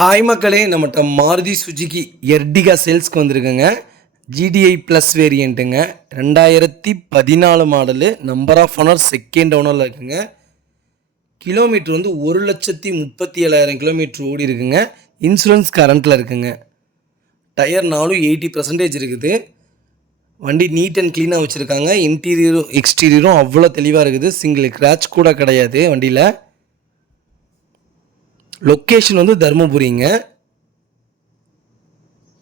Hi மக்களே, நம்மகிட்ட Maruti Suzuki Ertiga சேல்ஸ்க்கு வந்திருக்குங்க. ஜிடிஐ ப்ளஸ் வேரியண்ட்டுங்க. 2014 model. Number of owner second ஓனரில் இருக்குங்க. கிலோமீட்டர் வந்து 1,37,000 கிலோமீட்டர் ஓடி இருக்குங்க. இன்சூரன்ஸ் கரண்ட்டில் இருக்குங்க. டயர் 80% இருக்குது. வண்டி நீட் அண்ட் க்ளீனாக வச்சுருக்காங்க. இன்டீரியரும் எக்ஸ்டீரியரும் அவ்வளோ தெளிவாக இருக்குது. சிங்கிள் கிராச் கூட கிடையாது வண்டியில். லொக்கேஷன் வந்து தருமபுரிங்க.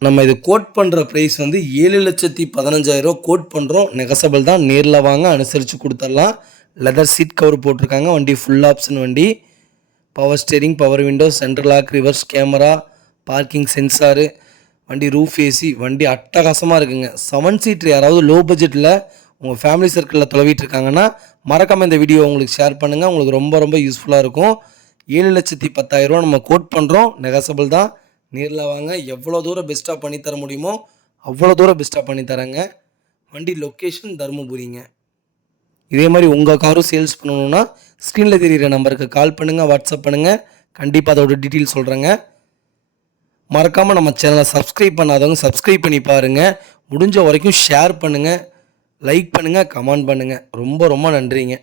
நம்ம இது கோட் பண்ணுற ப்ரைஸ் வந்து 7,15,000 கோட் பண்ணுறோம். நெகசபிள் தான். நேரில் வாங்க, அனுசரித்து கொடுத்துடலாம். லெதர் சீட் கவர் போட்டிருக்காங்க. வண்டி ஃபுல் ஆப்ஷன் வண்டி. Power steering, power window, central lock, reverse camera, parking sensor, வண்டி ரூஃப் ஏசி. வண்டி அட்டகாசமாக இருக்குங்க. 7 சீட்ரு. யாராவது லோ பட்ஜெட்டில் உங்கள் ஃபேமிலி சர்க்கிளில் தொலைவிட்டு இருக்காங்கன்னா மறக்காமல் இந்த வீடியோ உங்களுக்கு ஷேர் பண்ணுங்கள். உங்களுக்கு ரொம்ப ரொம்ப யூஸ்ஃபுல்லாக இருக்கும். 7,10,000 நம்ம கோட் பண்ணுறோம். நெகசபிள் தான். நேரில் வாங்க. எவ்வளோ தூரம் பெஸ்ட்டாக பண்ணித்தர முடியுமோ அவ்வளோ தூரம் பெஸ்ட்டாக பண்ணித்தரேங்க. வண்டி லொக்கேஷன் தருமபுரிங்க. இதே மாதிரி உங்கள் காரும் சேல்ஸ் பண்ணணுன்னா ஸ்க்ரீனில் தெரிகிற நம்பருக்கு கால் பண்ணுங்கள், வாட்ஸ்அப் பண்ணுங்கள். கண்டிப்பாக அதோட டீட்டெயில் சொல்கிறேங்க. மறக்காமல் நம்ம சேனலை சப்ஸ்கிரைப் பண்ணாதவங்க சப்ஸ்கிரைப் பண்ணி பாருங்கள். முடிஞ்ச வரைக்கும் ஷேர் பண்ணுங்கள், லைக் பண்ணுங்கள், கமெண்ட் பண்ணுங்கள். ரொம்ப ரொம்ப நன்றிங்க.